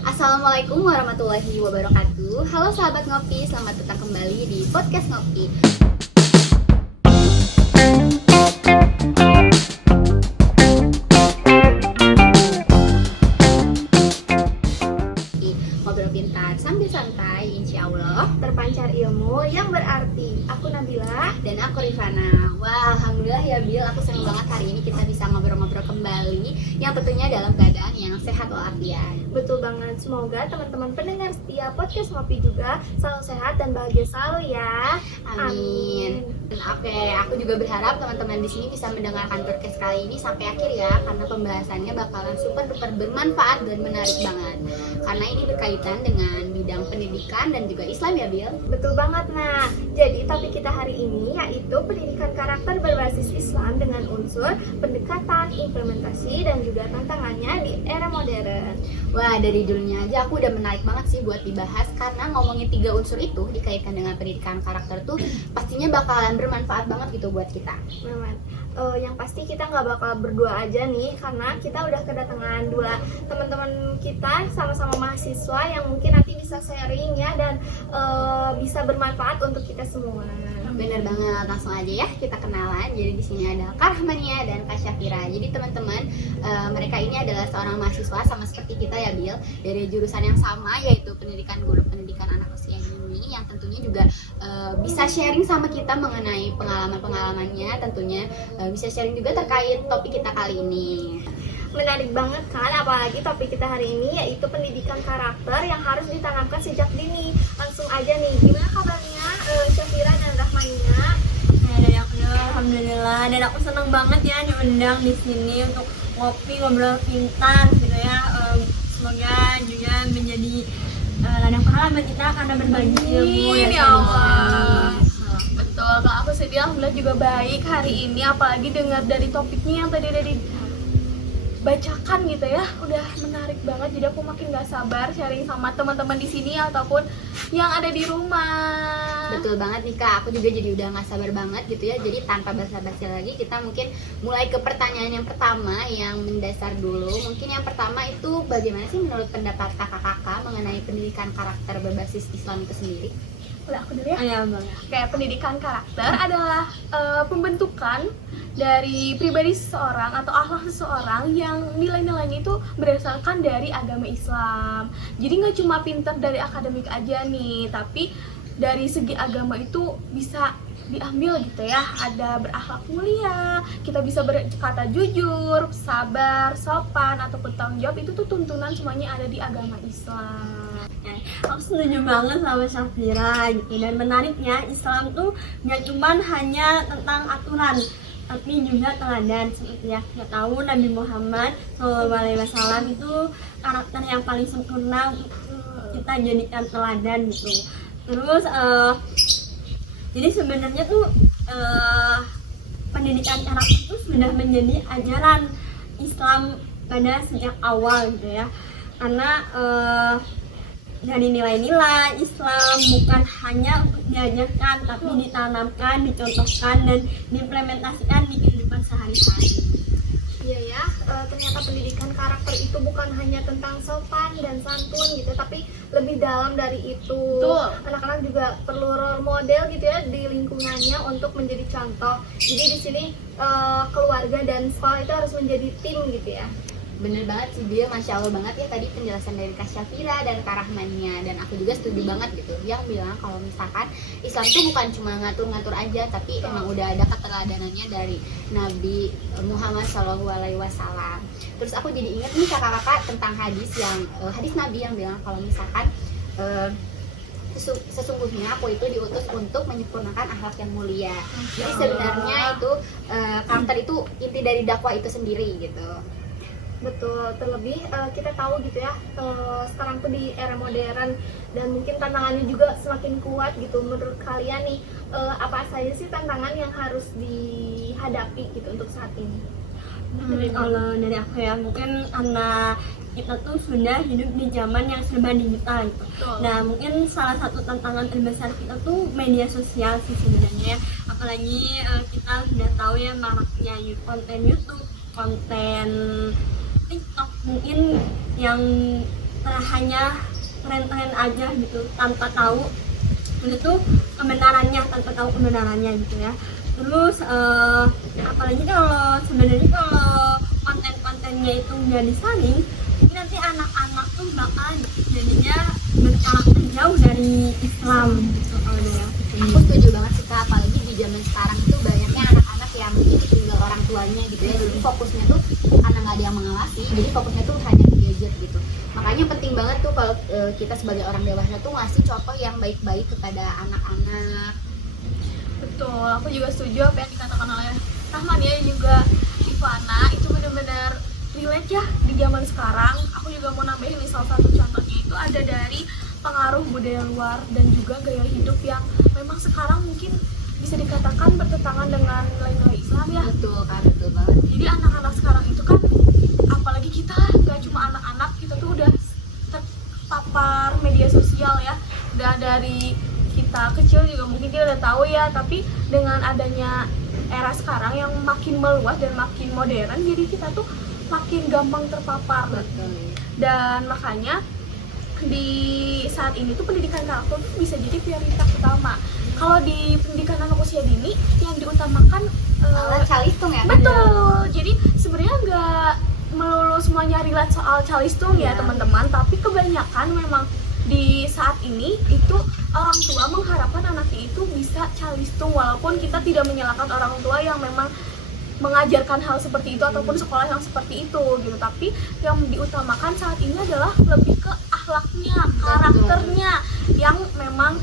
Assalamualaikum warahmatullahi wabarakatuh. Halo sahabat ngopi, selamat datang kembali di podcast ngopi. Ngobrol pintar sambil santai, insya Allah terpancar ilmu yang berarti. Aku Nabila. dan aku Rifana. Wah, alhamdulillah ya Bil, aku senang banget hari ini kita bisa ngobrol-ngobrol kembali, yang tentunya dalam keadaan yang sehat walafiat. Betul banget. Semoga teman-teman pendengar setia podcast Ngopi juga selalu sehat dan bahagia selalu ya. Amin. Oke, aku juga berharap teman-teman di sini bisa mendengarkan podcast kali ini sampai akhir ya, karena pembahasannya bakalan super duper bermanfaat dan menarik banget. Karena ini berkaitan dengan bidang pendidikan dan juga Islam ya, Bil. Betul banget. Nah, jadi topik kita hari ini yaitu pendidikan karakter berbasis Islam dengan unsur pendekatan, implementasi, dan juga tantangannya di era modern. Wah, dari judulnya aja aku udah menarik banget sih buat dibahas, karena ngomongin 3 unsur itu dikaitkan dengan pendidikan karakter tuh pastinya bakalan bermanfaat banget gitu buat kita. Memang. Yang pasti kita nggak bakal berdua aja nih, karena kita udah kedatangan 2 teman-teman kita sama-sama mahasiswa yang mungkin nanti bisa sharing ya, dan bisa bermanfaat untuk kita semua. Bener banget, langsung aja ya kita kenalan. Jadi di sini ada Kak Rahmania dan Kak Syafira. Jadi teman-teman, mereka ini adalah seorang mahasiswa sama seperti kita ya, Bil, dari jurusan yang sama, yaitu pendidikan guru pendidikan anak usia dini, yang tentunya juga bisa sharing sama kita mengenai pengalaman-pengalamannya, tentunya bisa sharing juga terkait topik kita kali ini. Menarik banget kan, apalagi topik kita hari ini yaitu pendidikan karakter yang harus ditanamkan sejak dini. Langsung aja nih, gimana kabarnya Syafira dan Rahmania? Dari aku alhamdulillah, dan aku senang banget ya diundang di sini untuk ngopi ngobrol pintar gitu ya. Semoga juga menjadi ladang pahala buat kita karena berbagi ilmu Ya Allah. Betul, kalau aku sedih alhamdulillah juga baik hari ini, apalagi dengar dari topiknya yang tadi dari bacakan gitu ya, udah menarik banget. Jadi aku makin gak sabar sharing sama teman-teman di sini ataupun yang ada di rumah. Betul banget nih Kak, aku juga jadi udah gak sabar banget gitu ya. Jadi tanpa basa-basi lagi, kita mungkin mulai ke pertanyaan yang pertama yang mendasar dulu. Mungkin yang pertama itu, bagaimana sih menurut pendapat kakak-kakak mengenai pendidikan karakter berbasis Islam itu sendiri? Udah aku dulu ya. Ayah bang. Kayak pendidikan karakter adalah pembentukan dari pribadi seseorang atau akhlak seseorang yang nilai-nilainya itu berdasarkan dari agama Islam. Jadi nggak cuma pinter dari akademik aja nih, tapi dari segi agama itu bisa diambil gitu ya. Ada berakhlak mulia, kita bisa berkata jujur, sabar, sopan, ataupun tanggung jawab. Itu tuh tuntunan semuanya ada di agama Islam. Aku setuju banget sama Syafira gitu, dan menariknya Islam tuh gak cuman hanya tentang aturan, tapi juga teladan. Seperti yang kita tahu, Nabi Muhammad SAW itu karakter yang paling sempurna untuk kita jadikan teladan gitu. Terus jadi sebenarnya tuh pendidikan karakter itu sudah menjadi ajaran Islam pada sejak awal gitu ya, karena dari nilai-nilai Islam bukan hanya untuk diajarkan, tapi ditanamkan, dicontohkan, dan diimplementasikan di kehidupan sehari-hari. Iya ya, ternyata pendidikan karakter itu bukan hanya tentang sopan dan santun gitu, tapi lebih dalam dari itu. Betul. Anak-anak juga perlu role model gitu ya di lingkungannya untuk menjadi contoh. Jadi di sini keluarga dan sekolah itu harus menjadi tim gitu ya. Bener banget sih dia, Masya Allah banget ya tadi penjelasan dari Kak Syafira dan Kak Rahmania. Dan aku juga setuju banget gitu, yang bilang kalau misalkan Islam tuh bukan cuma ngatur-ngatur aja, tapi emang udah ada keteladanannya dari Nabi Muhammad SAW. Terus aku jadi ingat nih kakak-kakak tentang hadis Nabi yang bilang kalau misalkan sesungguhnya aku itu diutus untuk menyempurnakan akhlak yang mulia. Jadi sebenarnya itu karakter itu inti dari dakwah itu sendiri gitu. Betul, terlebih kita tahu gitu ya, sekarang tuh di era modern dan mungkin tantangannya juga semakin kuat gitu. Menurut kalian nih, apa saja sih tantangan yang harus dihadapi gitu untuk saat ini? Kalau dari aku ya, mungkin karena kita tuh sudah hidup di zaman yang serba digital gitu. Nah, mungkin salah satu tantangan terbesar kita tuh media sosial sih sebenarnya. Apalagi kita sudah tahu ya maraknya konten YouTube, konten TikTok mungkin yang hanya tren-tren aja gitu tanpa tahu itu kebenarannya, tanpa tahu kebenarannya gitu ya. Terus apalagi kalau sebenarnya kalau konten-kontennya itu nggak disaring, nanti anak-anak tuh bakal jadinya berkarakter jauh dari Islam gitu kalau ya. Aku setuju banget sih Kak, apalagi di zaman sekarang itu banyaknya anak-anak yang ditinggal orang tuanya gitu ya. Jadi fokusnya tuh karena nggak ada yang mengawasi, jadi fokusnya tuh hanya di gadget gitu. Makanya penting banget tuh kalau kita sebagai orang dewasa tuh ngasih contoh yang baik-baik kepada anak-anak. Betul, aku juga setuju apa yang dikatakan oleh Rahman ya, juga Ivana, itu benar-benar relate ya di zaman sekarang. Aku juga mau nambahin nih, salah satu contohnya itu ada dari pengaruh budaya luar dan juga gaya hidup yang memang sekarang mungkin bisa dikatakan bertentangan dengan nilai-nilai Islam ya. Betul kan, betul banget. Jadi anak-anak sekarang itu kan, apalagi kita gak cuma anak-anak, kita tuh udah terpapar media sosial ya. Udah dari kita kecil juga mungkin kita udah tahu ya, tapi dengan adanya era sekarang yang makin meluas dan makin modern, jadi kita tuh makin gampang terpapar. Betul. Dan makanya di saat ini tuh pendidikan karakter tuh bisa jadi prioritas utama. Kalau di pendidikan anak usia dini yang diutamakan calistung ya. betul. Jadi sebenarnya nggak melulu semuanya relate soal calistung ya teman-teman, tapi kebanyakan memang di saat ini itu orang tua mengharapkan anaknya itu bisa calistung, walaupun kita tidak menyalahkan orang tua yang memang mengajarkan hal seperti itu ataupun sekolah yang seperti itu gitu. Tapi yang diutamakan saat ini adalah lebih ke akhlaknya, karakternya yang memang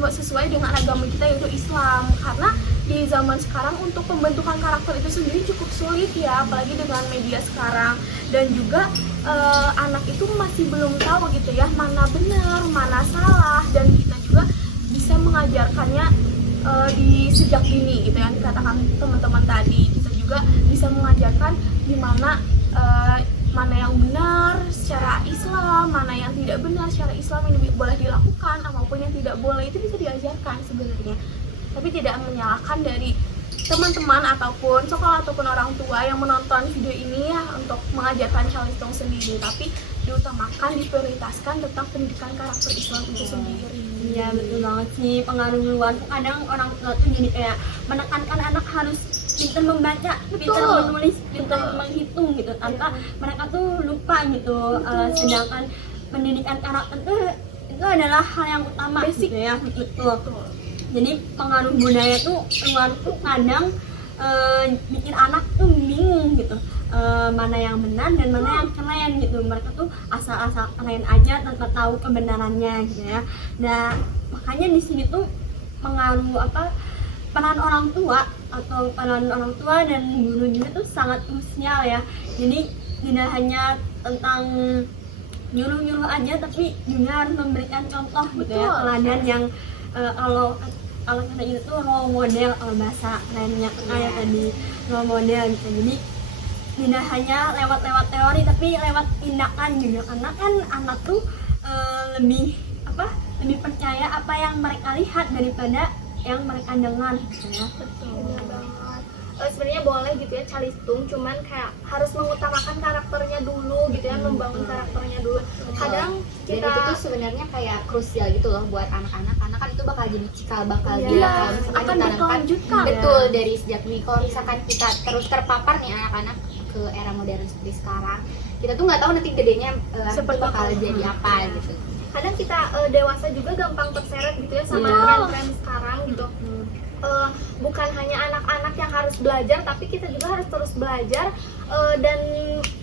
sesuai dengan agama kita yaitu Islam. Karena di zaman sekarang untuk pembentukan karakter itu sendiri cukup sulit ya, apalagi dengan media sekarang. Dan juga anak itu masih belum tahu gitu ya mana benar, mana salah, dan kita juga bisa mengajarkannya di sejak dini gitu yang dikatakan teman-teman tadi. Kita juga bisa mengajarkan gimana mana yang benar secara Islam, mana yang tidak benar secara Islam yang boleh dilakukan, maupun yang tidak boleh, itu bisa diajarkan sebenarnya. Tapi tidak menyalahkan dari teman-teman ataupun sekolah ataupun orang tua yang menonton video ini ya untuk mengajarkan calistung sendiri, tapi diutamakan, diprioritaskan tentang pendidikan karakter Islam itu sendiri. Iya betul banget sih, pengaruh luar. Kadang orang tua tuh jadi kayak menekankan anak harus pintar membaca, pintar menulis, pintar menghitung gitu, tanpa mereka tuh lupa gitu. Sedangkan pendidikan karakter itu adalah hal yang utama, basic gitu ya. Betul. Jadi pengaruh budaya tuh luar tuh kadang bikin anak tuh bingung gitu, mana yang benar dan mana yang keren gitu. Mereka tuh asal-asal keren aja tanpa tahu kebenarannya gitu ya. Nah makanya di sini tuh pengaruh peran orang tua dan guru juga tuh sangat krusial ya. Jadi tidak hanya tentang nyuruh-nyuruh aja, tapi juga harus memberikan contoh gitu ya, teladan yang kalau kita itu role model, bahasa kerennya kayak tadi role model gitu. Jadi tidak hanya lewat teori tapi lewat tindakan juga, karena kan anak tuh lebih percaya apa yang mereka lihat daripada yang mereka dengar gitu ya. Betul banget. Sebenarnya boleh gitu ya calistung, cuman kayak harus mengutamakan karakternya dulu gitu ya, membangun karakternya dulu. Kadang dan itu tuh sebenarnya kayak krusial gitu loh buat anak-anak, karena kan itu bakal jadi cikal bakal dia kalau misalkan akan berkelanjutan. Betul, dari sejak dini. Kalau misalkan kita terus terpapar nih anak-anak ke era modern seperti sekarang, kita tuh nggak tahu nanti gedenya seperti bakal jadi apa gitu. Kadang kita dewasa juga gampang terseret gitu ya sama tren-tren sekarang gitu. Bukan hanya anak-anak yang harus belajar, tapi kita juga harus terus belajar dan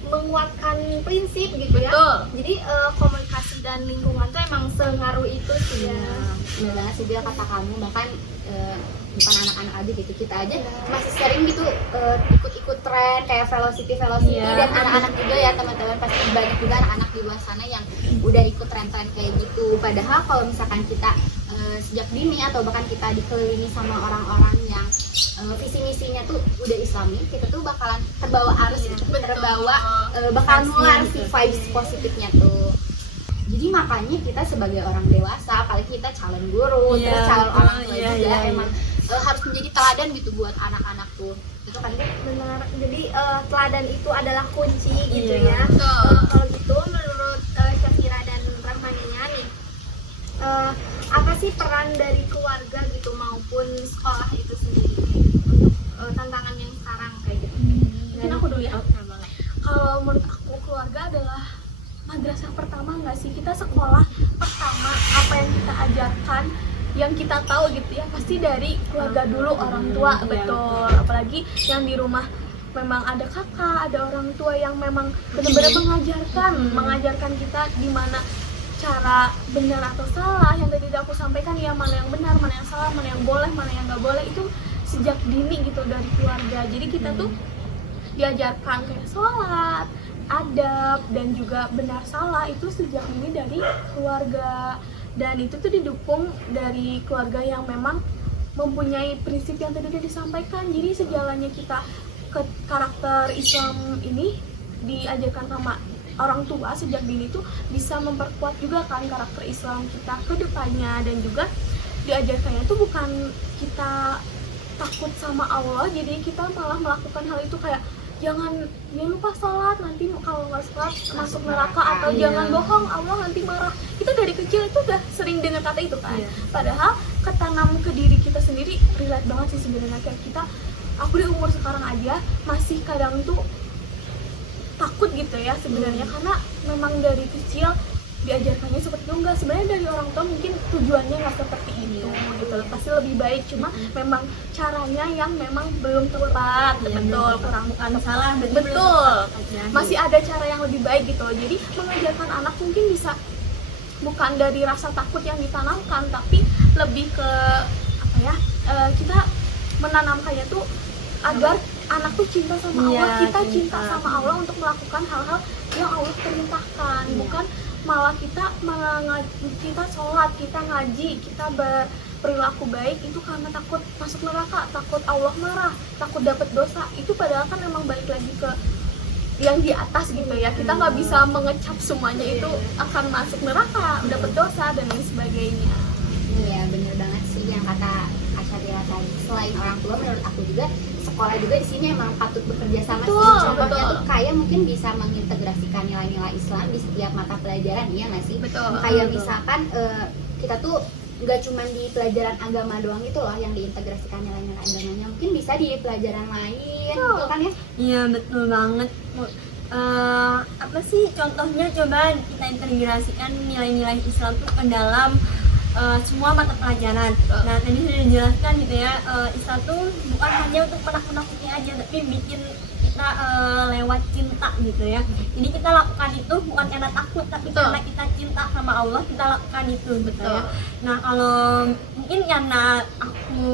menguatkan prinsip gitu ya. Jadi komunikasi dan lingkungan tuh emang sengaruh itu sih ya. Benar banget sih dia kata kamu, bahkan bukan anak-anak aja gitu, kita aja masih sering gitu ikut-ikut tren kayak velocity dan anak-anak juga ya teman-teman, pasti banyak juga anak-anak di luar sana yang udah ikut tren-tren kayak gitu. Padahal kalau misalkan kita sejak dini atau bahkan kita dikelilingi sama orang-orang yang visi misinya tuh udah Islami, kita tuh bakalan terbawa arus gitu, bakal nular si vibes positifnya tuh. Jadi makanya kita sebagai orang dewasa, apalagi kita calon guru, terus calon orang tua juga emang harus menjadi teladan gitu buat anak-anak tuh. Itu kan benar. Jadi teladan itu adalah kunci gitu ya. Kalau gitu menurut Syafira sih peran dari keluarga gitu maupun sekolah itu sendiri untuk tantangan yang sekarang kayak gitu? Mungkin aku dulu ya. Kalau menurut aku keluarga adalah madrasah pertama nggak sih, kita sekolah pertama apa yang kita ajarkan, yang kita tahu gitu ya pasti dari keluarga dulu, orang tua. Betul, apalagi yang di rumah memang ada kakak, ada orang tua yang memang benar-benar mengajarkan kita di mana cara benar atau salah, yang tadi aku sampaikan ya, mana yang benar, mana yang salah, mana yang boleh, mana yang nggak boleh, itu sejak dini gitu dari keluarga. Jadi kita tuh diajarkan kayak sholat, adab, dan juga benar salah itu sejak dini dari keluarga. Dan itu tuh didukung dari keluarga yang memang mempunyai prinsip yang tadi udah disampaikan. Jadi sejalannya kita ke karakter Islam ini diajarkan sama orang tua sejak dini tuh bisa memperkuat juga kan karakter Islam kita ke depannya. Dan juga diajarkannya tuh bukan kita takut sama Allah, jadi kita malah melakukan hal itu kayak jangan lupa sholat, nanti kalau nggak sholat masuk neraka, atau jangan bohong, Allah nanti marah. Kita dari kecil itu udah sering dengar kata itu kan. Padahal ketanam ke diri kita sendiri, relate banget sih sebenarnya. Kayak kita, aku di umur sekarang aja masih kadang tuh takut gitu ya sebenarnya, karena memang dari kecil diajarkannya seperti itu. Enggak, sebenarnya dari orang tua mungkin tujuannya nggak seperti itu gitu, pasti lebih baik, cuma memang caranya yang memang belum tepat. Betul, kurang, bukan salah, betul, masih ada cara yang lebih baik gitu. Jadi mengajarkan anak mungkin bisa bukan dari rasa takut yang ditanamkan, tapi lebih ke apa ya, kita menanamkannya tuh agar anak tuh cinta sama Allah, kita cinta sama Allah untuk melakukan hal-hal yang Allah perintahkan. Bukan malah kita sholat, kita ngaji, kita berperilaku baik itu karena takut masuk neraka, takut Allah marah, takut dapat dosa. Itu padahal kan memang balik lagi ke yang di atas gitu ya. Kita nggak bisa mengecap semuanya itu akan masuk neraka, dapat dosa, dan lain sebagainya. Iya, bener banget sih yang kata Kak Syafira tadi. Selain orang tua, menurut aku juga sekolah juga di sini emang patut bekerja sama sih. Contohnya tuh kayak mungkin bisa mengintegrasikan nilai-nilai Islam di setiap mata pelajaran, iya nggak sih? Kayak misalkan kita tuh nggak cuma di pelajaran agama doang gitu loh yang diintegrasikan nilai-nilai agamanya, mungkin bisa di pelajaran lain, betul kan ya? Iya, betul banget. Apa sih contohnya, coba kita integrasikan nilai-nilai Islam tuh ke dalam semua mata pelajaran. Nah, tadi sudah dijelaskan gitu ya, Islam tuh bukan hanya untuk menakut-nakuti aja, tapi bikin kita lewat cinta gitu ya. Jadi kita lakukan itu bukan karena takut, tapi karena kita cinta sama Allah, kita lakukan itu gitu ya. Nah, kalau mungkin karena aku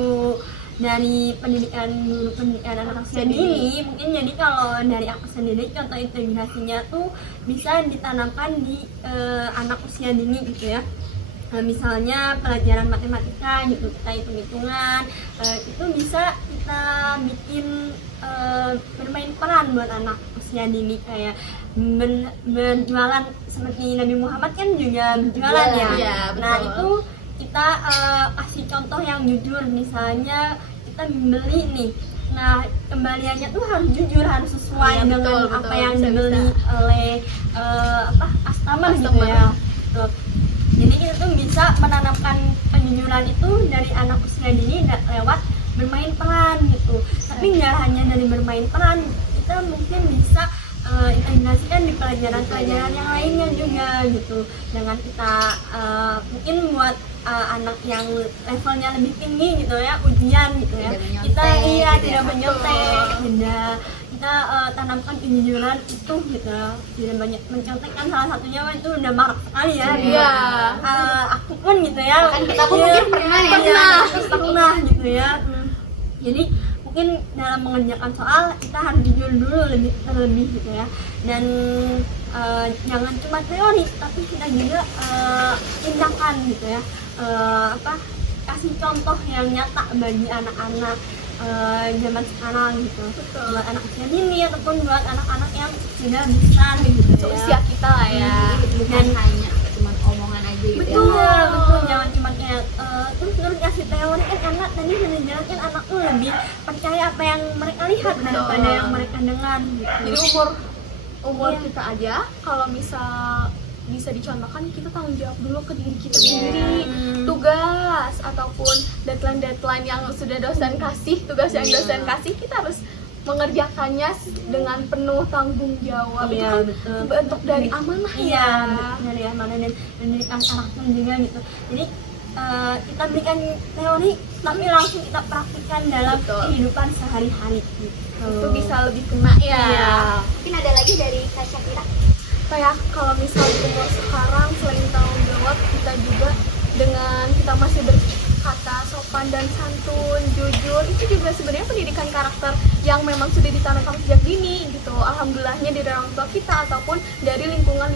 dari pendidikan anak usia dini, mungkin jadi kalau dari aku sendiri contoh integrasinya tuh bisa ditanamkan di anak usia dini gitu ya. Misalnya pelajaran matematika gitu, kita hitung-hitungan, itu bisa kita bikin bermain peran buat anak usia dini, kayak berjualan seperti Nabi Muhammad kan juga berjualan ya. Nah, itu kita kasih contoh yang jujur. Misalnya kita beli nih, nah kembaliannya tuh harus jujur, harus sesuai dengan apa yang dibeli oleh customer gitu ya. Jadi kita tuh bisa menanamkan penjujuran itu dari anak usia dini lewat bermain peran gitu. Tapi nggak hanya dari bermain peran, kita mungkin bisa integrasikan di pelajaran-pelajaran yang lainnya juga gitu. Jangan kita mungkin buat anak yang levelnya lebih tinggi gitu ya, ujian gitu ya, kita tidak menyontek, kita tanamkan kejujuran itu gitu. Tidak banyak mencontek kan, salah satunya itu udah marak sekali ya. Aku pun gitu ya, kan kita pun mungkin pernah gitu ya. Jadi mungkin dalam mengerjakan soal kita harus jujur dulu lebih gitu ya. Dan jangan cuma teori, tapi kita juga tindakan gitu ya. Kasih contoh yang nyata bagi anak-anak zaman sekarang gitu. Buat anak usia dini ataupun buat anak-anak yang sudah besar gitu ya. Usia kita lah ya. Bukan hanya cuma omongan aja gitu. Betul, jangan cuma kayak terus kasih teori karena tadi sudah jelaskan anak tuh lebih percaya apa yang mereka lihat daripada yang mereka dengar gitu. Jadi umur kita aja kalau misal di bisa dicontohkan, kita tanggung jawab dulu ke diri kita Iya. sendiri. Tugas ataupun deadline yang sudah dosen kasih, tugas yang dosen kasih, kita harus mengerjakannya dengan penuh tanggung jawab. Itu Iya, kan betul. bentuk dari amanah Iya, ya. dari amanah dan pendidikan karakter juga gitu. Jadi kita berikan teori tapi langsung kita praktikkan dalam Betul. kehidupan sehari-hari gitu. Itu bisa lebih kena ya. Iya. Mungkin ada lagi dari Kak Syafira. Kayak kalau misal umur sekarang, selain tanggung jawab, kita juga dengan kita masih berkata sopan dan santun, jujur, itu juga sebenarnya pendidikan karakter yang memang sudah ditanamkan sejak dini gitu. Alhamdulillahnya dari orang tua kita ataupun dari lingkungan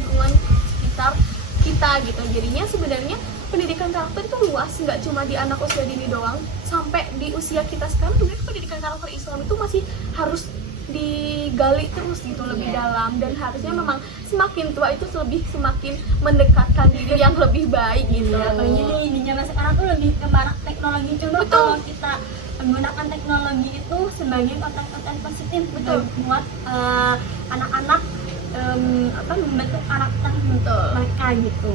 sekitar kita gitu. Jadinya sebenarnya pendidikan karakter itu luas, nggak cuma di anak usia dini doang, sampai di usia kita sekarang juga pendidikan karakter Islam itu masih harus digali terus gitu lebih dalam, dan harusnya memang semakin tua itu lebih semakin mendekatkan diri yang lebih baik gitu. Jadi di zaman sekarang tuh lebih ke marak teknologi juga. Betul. Kalau kita menggunakan teknologi itu sebagai konten-konten positif Betul. buat anak-anak membentuk karakter Betul. mereka gitu.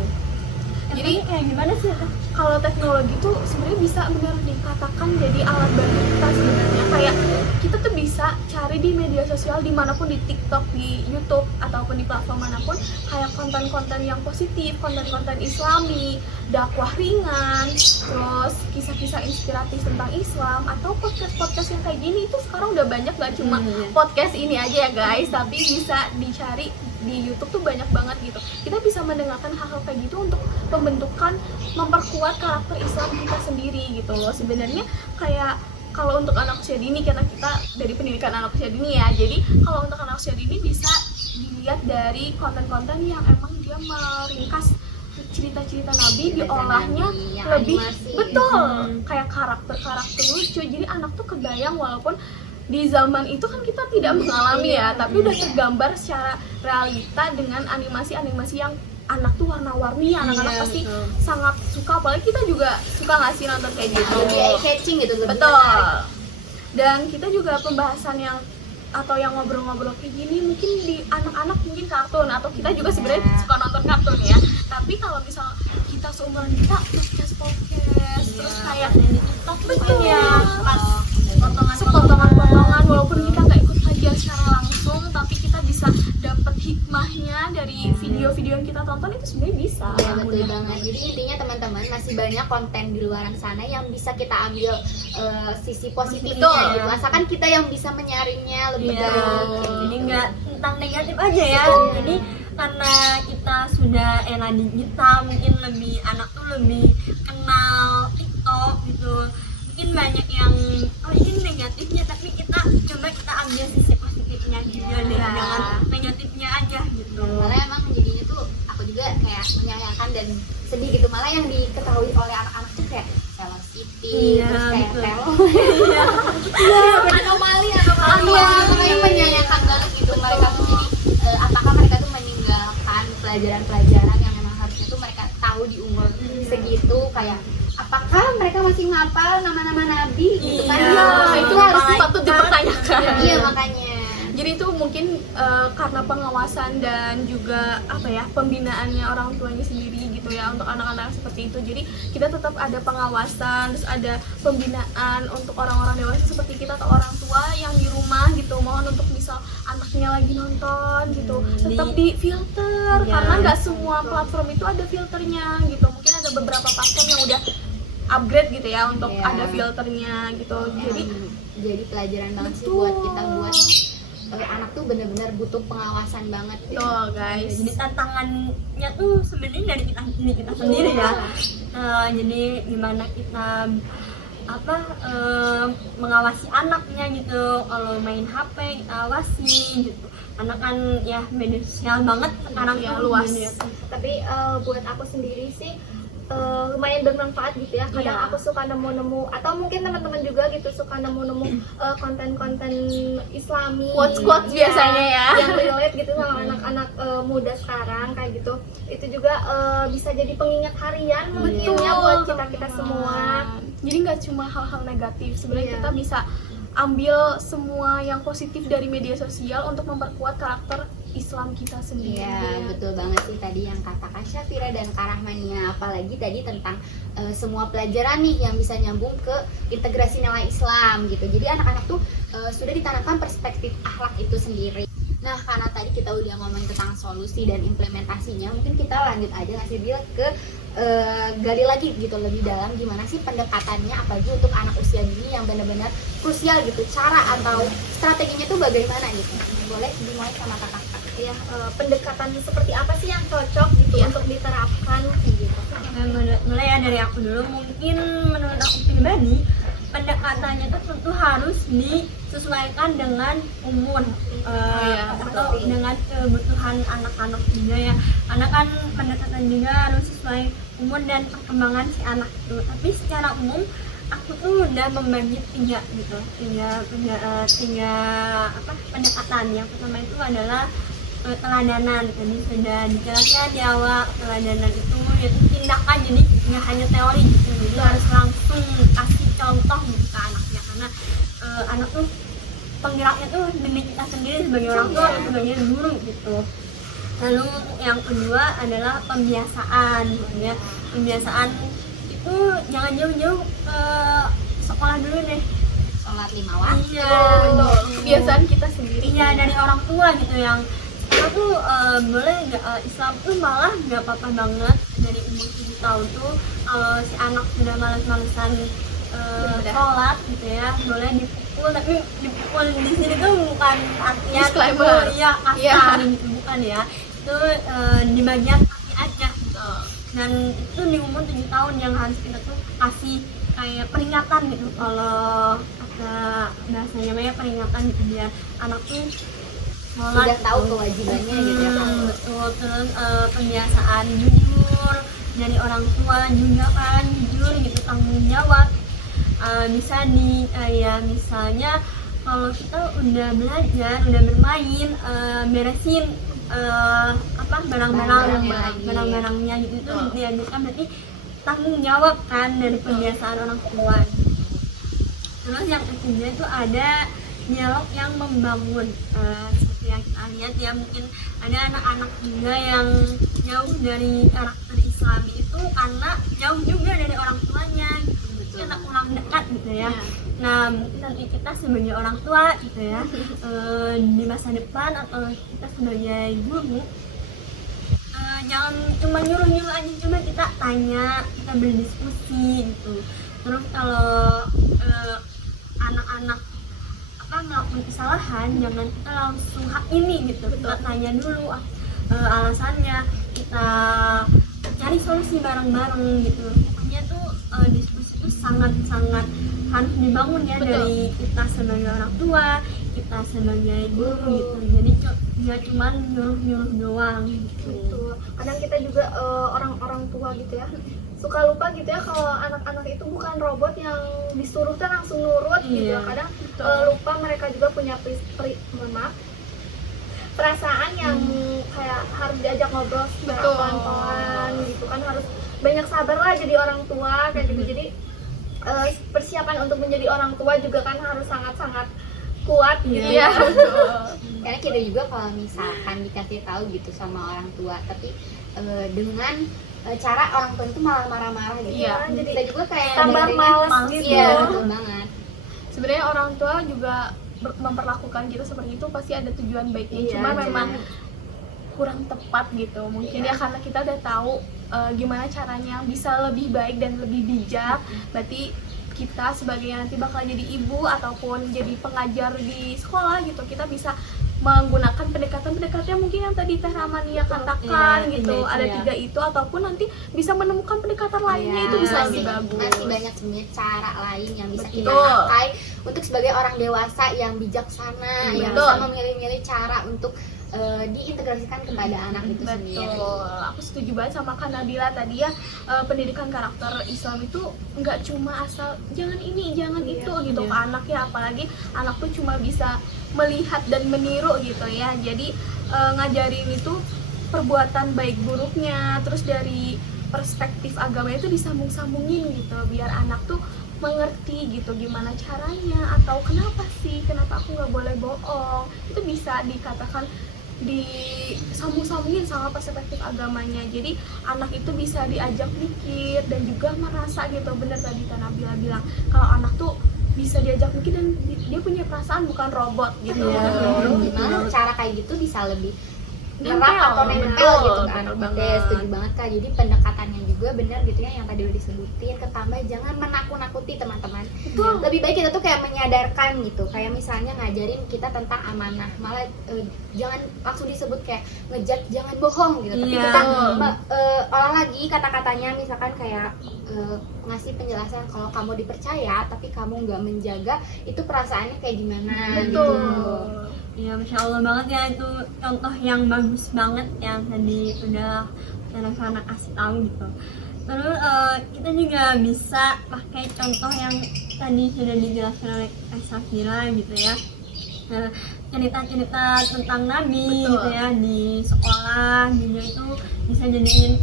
Jadi kayak gimana sih? kalau teknologi tuh sebenarnya bisa benar dikatakan jadi alat bantu kita sebenarnya. Kayak kita tuh bisa cari di media sosial dimanapun, di TikTok, di YouTube ataupun di platform manapun, kayak konten-konten yang positif, konten-konten Islami, dakwah ringan, terus kisah-kisah inspiratif tentang Islam, atau podcast-podcast yang kayak gini itu sekarang udah banyak, gak cuma podcast ini aja ya guys, tapi bisa dicari di YouTube tuh banyak banget gitu. Kita bisa mendengarkan hal-hal kayak gitu untuk pembentukan, memperkuat karakter Islam kita sendiri gitu loh. Sebenarnya kayak kalau untuk anak usia dini, karena kita dari pendidikan anak usia dini ya, jadi kalau untuk anak usia dini bisa dilihat dari konten-konten yang emang dia meringkas cerita-cerita Nabi, diolahnya Nabi, yang lebih animasi. betul, kayak karakter-karakter lucu. Jadi anak tuh kebayang, walaupun di zaman itu kan kita tidak mengalami ya, tapi udah tergambar secara realita dengan animasi-animasi yang anak tuh warna-warni, anak-anak pasti sangat suka, apalagi kita juga suka nggak sih nonton kayak gitu. Lebih eye catching gitu, lebih Betul. menarik. Dan kita juga pembahasan yang atau yang ngobrol-ngobrol kayak gini mungkin di anak-anak mungkin kartun, atau kita juga sebenarnya suka nonton kartun ya. Tapi kalau misal kita seumuran kita podcast terus kayak TikTok betul ya, potongan-potongan walaupun kita nggak ikut kajian secara langsung, tapi kita bisa dapat hikmahnya dari video-video yang kita tonton, itu sebenarnya bisa. Ya betul banget. Jadi intinya teman-teman masih banyak konten di luar sana yang bisa kita ambil sisi positifnya Betul. gitu. Asalkan kita yang bisa menyaringnya lebih Iya, baik. jadi nggak tentang negatif aja ya. Betul. Jadi karena kita sudah era digital, mungkin lebih anak tuh lebih kenal TikTok gitu. Mungkin banyak yang ini negatifnya, tapi kita coba kita ambil sisi positifnya juga deh, Iya. jangan negatifnya aja gitu. Malah emang jadinya tuh aku juga kayak menyayangkan dan sedih gitu. Malah yang diketahui oleh anak-anak tuh kayak City, Iya, terus kayak betul. anomali. Iya, makanya menyayangkan banget gitu. Mereka tuh jadi apakah mereka tuh meninggalkan pelajaran-pelajaran yang memang harusnya tuh mereka tahu di umur segitu, kayak apakah mereka masih ngapal nama-nama nabi gitu kan? Iya, itu harus patut dipertanyakan. Iya makanya. Jadi itu mungkin karena pengawasan dan juga apa ya, pembinaannya orang tuanya sendiri gitu ya untuk anak-anak seperti itu. Jadi kita tetap ada pengawasan, terus ada pembinaan untuk orang-orang dewasa seperti kita atau orang tua yang di rumah gitu. Mohon untuk misal anaknya lagi nonton gitu, tetap di filter, Ya, karena nggak semua platform itu ada filternya gitu. Mungkin ada beberapa platform yang udah upgrade gitu ya untuk Ya. ada filternya gitu. Jadi pelajaran banget sih Betul. buat kita, buat anak tuh benar-benar butuh pengawasan banget. Betul guys. Jadi tantangannya tuh sebenarnya dari kita sendiri ya. Jadi gimana kita mengawasi anaknya gitu. Kalau main HP kita awasi gitu. Anak kan ya media sosial banget sekarang Ya, tuh luas. dunia. Tapi buat aku sendiri sih lumayan bermanfaat gitu ya. Kadang Iya. aku suka nemu-nemu, atau mungkin teman-teman juga gitu suka nemu-nemu konten-konten Islami, Quotes-quotes biasanya ya. yang relate gitu sama anak-anak muda sekarang kayak gitu. Itu juga bisa jadi pengingat harian mungkin ya buat kita semua. Jadi nggak cuma hal-hal negatif, sebenarnya Iya. kita bisa ambil semua yang positif dari media sosial untuk memperkuat karakter Islam kita sendiri. Iya, betul banget sih tadi yang kata Kak Syafira dan Kak Rahmania. Apalagi tadi tentang semua pelajaran nih yang bisa nyambung ke integrasi nilai Islam gitu. Jadi anak-anak tuh sudah ditanamkan perspektif akhlak itu sendiri. Nah, karena tadi kita udah ngomongin tentang solusi dan implementasinya, mungkin kita lanjut aja ngasih dia ke gali lagi gitu lebih dalam gimana sih pendekatannya, apalagi untuk anak usia dini yang benar-benar krusial gitu, cara atau strateginya tuh bagaimana gitu. Boleh dimulai sama kakak. Ya, pendekatan seperti apa sih yang cocok gitu untuk diterapkan gitu. Mulai ya dari aku dulu, mungkin menurut aku pribadi pendekatannya itu tentu harus disesuaikan dengan umur atau dengan kebutuhan anak-anak juga ya, karena kan pendekatan juga harus sesuai umur dan perkembangan si anak itu. Tapi secara umum aku tuh udah membagi tiga pendekatan. Yang pertama itu adalah teladanan. Tadi sudah dijelaskan di awal, teladanan itu yaitu tindakan, jadi nggak hanya teori gitu. Jadi harus langsung kasih contoh gitu ke anaknya, karena anak tuh penggeraknya tuh diri kita sendiri sebagai orang tua atau sebagai guru gitu. Lalu yang kedua adalah pembiasaan ya. Pembiasaan itu jangan jauh-jauh ke sekolah dulu deh. Sholat 5 waktu. Iya, Betul. Kebiasaan kita sendiri. Iya, dari orang tua gitu yang kita tuh boleh nggak, Islam tuh malah nggak apa-apa banget dari umur 7 tahun tuh kalau si anak sudah malas-malesan sholat gitu ya, boleh dipukul. Tapi dipukul di sini tuh bukan artinya Disclaimer. kasar gitu, bukan ya, itu di bagian kaki aja gitu. Dan itu di umur 7 tahun yang harus kita tuh kasih kayak peringatan gitu, kalau ada bahasanya namanya peringatan gitu, biar anak tuh sholat Sudah tahu kewajibannya gitu ya. betul. Terus kebiasaan jujur dari orang tua juga kan, jujur gitu, tanggung jawab. Bisa ya misalnya kalau kita udah belajar, udah bermain, beresin barang-barangnya gitu, itu diajarkan berarti tanggung jawab kan dari kebiasaan orang tua. Terus yang ketiga itu ada dialog yang membangun, seperti yang kita lihat ya, mungkin ada anak-anak juga yang jauh dari karakter Islam itu karena jauh juga dari orang tuanya gitu, kita kurang dekat gitu ya. Nah, nanti kita sebagai orang tua gitu ya, di masa depan atau kita sebagai guru, jangan cuma nyuruh-nyuruh aja, coba kita tanya, kita berdiskusi gitu. Terus kalau anak-anak melakukan kesalahan, jangan kita langsung hak ini gitu. Kita tanya dulu alasannya, kita cari solusi bareng-bareng gitu. Pokoknya tuh diskusi itu sangat-sangat harus dibangun ya. Betul. Dari kita sebagai orang tua, kita sebagai guru gitu. Jadi nggak cuma nyuruh-nyuruh doang gitu. Kadang kita juga orang-orang tua gitu ya, suka lupa gitu ya kalau anak-anak itu bukan robot yang disuruh kan langsung nurut gitu. Kadang lupa mereka juga punya perasaan yang kayak harus diajak ngobrol secara pelan-pelan gitu kan, harus banyak sabar lah jadi orang tua kayak gitu. Jadi persiapan untuk menjadi orang tua juga kan harus sangat-sangat kuat gitu ya. Karena kita juga kalau misalkan dikasih tahu gitu sama orang tua, tapi dengan cara orang tua itu malah marah-marah gitu. Jadi kita juga kayak tambah males gitu. Iya, betul banget. Sebenarnya orang tua juga memperlakukan kita seperti itu pasti ada tujuan baiknya, cuma memang kurang tepat gitu mungkin ya, karena kita udah tahu gimana caranya bisa lebih baik dan lebih bijak. Berarti kita sebagai nanti bakal jadi ibu ataupun jadi pengajar di sekolah gitu, kita bisa menggunakan pendekatan-pendekatan mungkin yang tadi Teh Rahmania katakan gitu. Ada 3 itu, ataupun nanti bisa menemukan pendekatan lainnya, itu bisa lebih bagus. Masih banyak sebenarnya cara lain yang bisa kita pakai untuk sebagai orang dewasa yang bijaksana, yang bisa memilih-milih cara untuk diintegrasikan kepada anak itu sendiri. Betul, aku setuju banget sama Kak Nabila tadi ya. Pendidikan karakter Islam itu nggak cuma asal jangan ini, jangan itu gitu ke anak ya. Apalagi anak tuh cuma bisa melihat dan meniru gitu ya. Jadi ngajarin itu perbuatan baik buruknya, terus dari perspektif agama itu disambung-sambungin gitu, biar anak tuh mengerti gitu gimana caranya, atau kenapa aku nggak boleh bohong. Itu bisa dikatakan disambung-sambungin sama perspektif agamanya. Jadi anak itu bisa diajak mikir dan juga merasa gitu. Bener tadi Kak Nabila bilang kalau anak tuh bisa diajak mikir dan dia punya perasaan, bukan robot gitu. Gimana cara kayak gitu bisa lebih Nempel, nerap atau nempel betul, gitu ke bener anak. banget. Oke, setuju banget Kak. Jadi pendekatannya juga benar gitu ya yang tadi udah disebutin, ketambah jangan menakut-nakuti teman-teman. Lebih baik kita tuh kayak menyadarkan gitu. Kayak misalnya ngajarin kita tentang amanah. Malah jangan langsung disebut kayak ngejat jangan bohong gitu. Tapi Iya. kita olah lagi kata-katanya, misalkan kayak ngasih penjelasan kalau kamu dipercaya tapi kamu nggak menjaga, itu perasaannya kayak gimana gitu. Ya, Masya Allah banget ya, itu contoh yang bagus banget yang tadi udah anak-anak kasih tahu gitu. Terus kita juga bisa pakai contoh yang tadi sudah dijelaskan oleh Kak Safira gitu ya. Cerita-cerita tentang Nabi gitu ya di sekolah juga itu bisa jadiin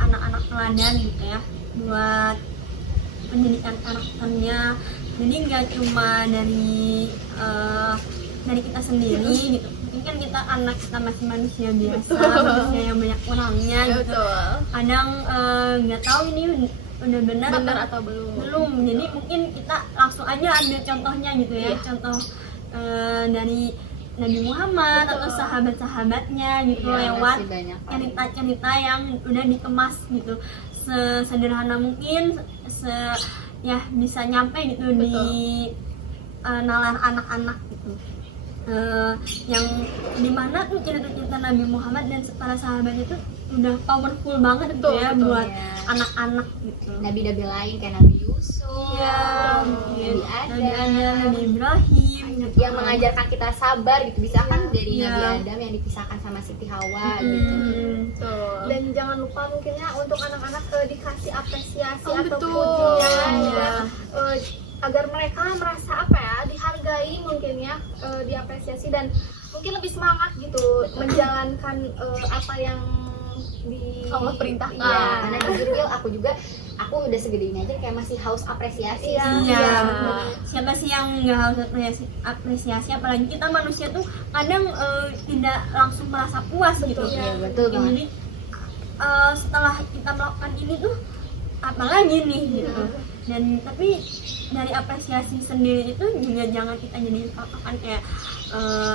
anak-anak teladan gitu ya buat pendidikan karakternya. Jadi nggak cuma dari kita sendiri gitu. Mungkin kan kita masih manusia biasa, manusia yang banyak kurangnya gitu. Kadang nggak tahu ini udah benar atau belum. Jadi mungkin kita langsung aja ambil contohnya gitu ya. Contoh dari Nabi Muhammad atau sahabat-sahabatnya gitu, lewat cerita-cerita yang udah dikemas gitu sesederhana mungkin, ya bisa nyampe gitu di nalar anak-anak gitu. Yang dimana tuh cerita-cerita Nabi Muhammad dan para sahabat itu udah powerful banget gitu ya buat anak-anak gitu. Nabi-nabi lain kayak Nabi Yusuf, Nabi Adam, Nabi Ibrahim gitu. yang mengajarkan kita sabar gitu, bisa kan dari Nabi Adam yang dipisahkan sama Siti Hawa gitu. Dan jangan lupa mungkinnya untuk anak-anak dikasih apresiasi atau betul. pujian ya. Agar mereka merasa apa ya, dihargai mungkin ya, diapresiasi dan mungkin lebih semangat gitu menjalankan apa yang di Allah perintahkan. Iya, karena jujur Gil, aku udah segede ini aja kayak masih haus apresiasi. Iya. Siapa sih yang nggak harus apresiasi, apalagi kita manusia tuh kadang tidak langsung merasa puas gitu. Iya, betul banget. Jadi setelah kita melakukan ini tuh apalagi nih gitu. Dan tapi dari apresiasi sendiri itu juga jangan kita jadi patokan kayak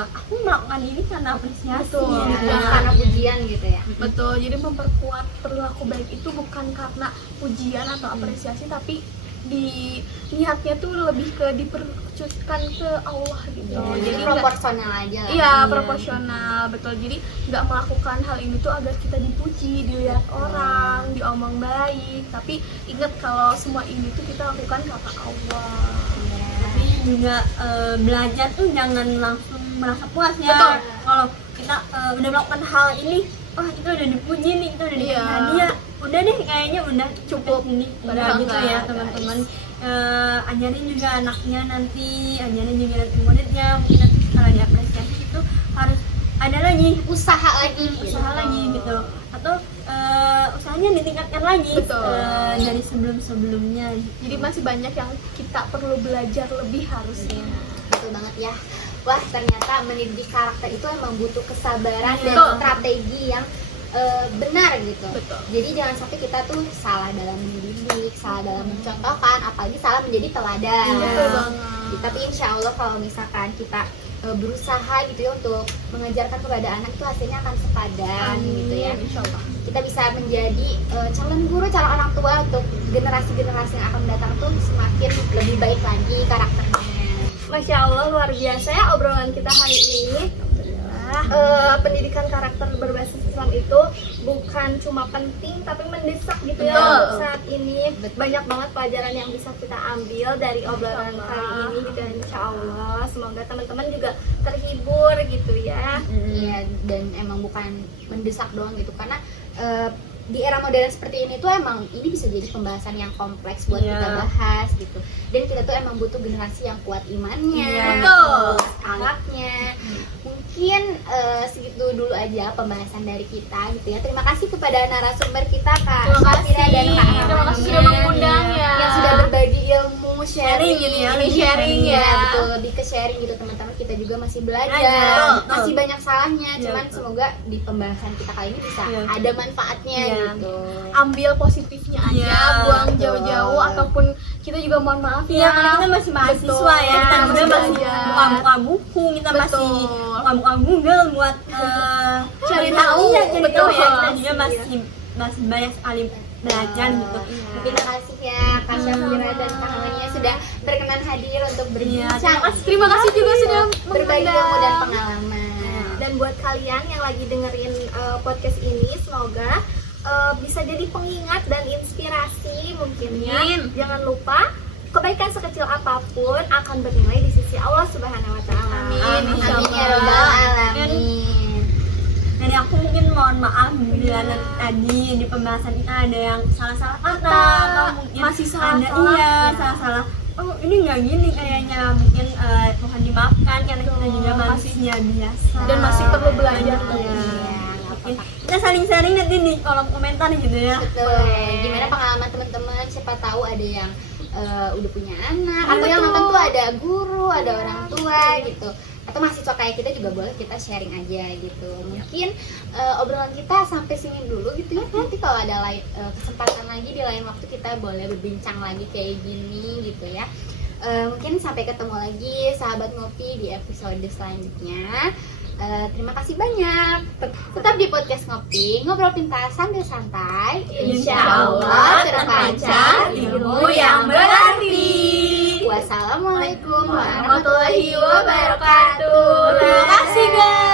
aku melakukan ini karena apresiasi gitu. Karena pujian gitu ya. Betul, jadi memperkuat perilaku baik itu bukan karena pujian atau apresiasi, tapi di niatnya tuh lebih ke dipercuitkan ke Allah gitu. Jadi proporsional aja lah. Iya, proporsional, betul. Jadi nggak melakukan hal ini tuh agar kita dipuji, dilihat orang, diomong baik. Tapi ingat kalau semua ini tuh kita lakukan karena Allah. Tapi juga belajar tuh jangan langsung merasa puas ya. Betul. Kalau kita udah melakukan hal ini, wah kita udah dipuji nih, kita udah dikasih hadiah, udah deh kayaknya udah cukup ini. Udah gitu ya teman-teman. Ajarin juga anaknya nanti, ajarin juga nanti muridnya, mungkin nanti setelah diapresiasi itu harus ada lagi Usaha lagi gitu, atau usahanya ditingkatkan lagi dari sebelum-sebelumnya gitu. Jadi masih banyak yang kita perlu belajar lebih harusnya. Betul banget ya. Wah, ternyata mendidik karakter itu emang butuh kesabaran dan Betul. strategi yang benar gitu. Betul. Jadi jangan sampai kita tuh salah dalam mendidik, salah dalam mencontohkan, apalagi salah menjadi teladan. Betul banget. Tapi insya Allah kalau misalkan kita berusaha gitu ya untuk mengajarkan kepada anak itu hasilnya akan sepadan gitu ya. Insya Allah. Kita bisa menjadi calon guru, calon orang tua untuk generasi-generasi yang akan datang tuh semakin lebih baik lagi karakternya. Masya Allah, luar biasa ya obrolan kita hari ini. Pendidikan karakter berbasis Islam itu bukan cuma penting tapi mendesak gitu ya untuk saat ini. Banyak banget pelajaran yang bisa kita ambil dari obrolan kali ini, dan insya Allah semoga teman-teman juga terhibur gitu ya. Iya, dan emang bukan mendesak doang gitu, karena di era modern seperti ini tuh emang ini bisa jadi pembahasan yang kompleks buat kita bahas gitu. Dan kita tuh emang butuh generasi yang kuat imannya, kuat akhlaknya. Mungkin segitu dulu aja pembahasan dari kita gitu ya. Terima kasih kepada narasumber kita Kak Safira dan Kak Rahmania Terima kasih sudah mengundang ya. yang sudah berbagi ilmu, sharing gitu ya, Ini sharing ya. Iya, betul, lebih ke sharing gitu teman-teman. Kita juga masih belajar, Betul. masih banyak salahnya. Iya, Cuman betul. semoga di pembahasan kita kali ini bisa Iya. ada manfaatnya Iya. gitu. Ambil positifnya aja, Iya, buang betul. jauh-jauh, ataupun kita juga mohon maaf Iya, ya. karena kita masih mahasiswa Betul, ya, kita masih juga masih belajar. buka-buka buku, kita masih Betul. buka-buka Google buat Cari tahu, Iya, cari betul. tahu ya. Kita juga masih banyak sekali belajar gitu. Iya. Terima kasih ya Kak Syafira dan Kak Hamania sudah berkenan hadir untuk berbincang. Terima kasih juga sudah berbagi mengundang. ilmu dan pengalaman. Dan buat kalian yang lagi dengerin podcast ini, semoga bisa jadi pengingat dan inspirasi mungkin ya. Amin. Jangan lupa kebaikan sekecil apapun akan bernilai di sisi Allah Subhanahu wa taala. Amin. Amin Insya ya Allah. rabbal alamin. Dari aku mungkin mohon maaf bila tadi di pembahasan kita ada yang salah-salah kata atau mungkin Masih ada salah-salah. iya salah-salah. Oh ini nggak gini kayaknya, mungkin Tuhan dimaafkan karena kita juga manusia biasa Dan masih perlu belajar tuh. Iya. Iya, nggak Mungkin apa-apa. kita saling-saling nanti di kolom komentar gitu ya. Betul. Gimana pengalaman teman-teman? Siapa tahu ada yang udah punya anak, atau yang nonton tuh ada guru, ada orang tua gitu, atau mahasiswa kayak kita juga boleh kita sharing aja gitu. Mungkin obrolan kita sampai sini dulu gitu ya. Nanti kalau ada lain kesempatan lagi di lain waktu kita boleh berbincang lagi kayak gini gitu ya. Mungkin sampai ketemu lagi sahabat ngopi di episode selanjutnya. Terima kasih banyak. Tetap di podcast ngopi, ngobrol pintar sambil santai. Insya Allah terpancar ilmu yang berarti. Wassalamualaikum warahmatullahi wabarakatuh. Terima kasih guys.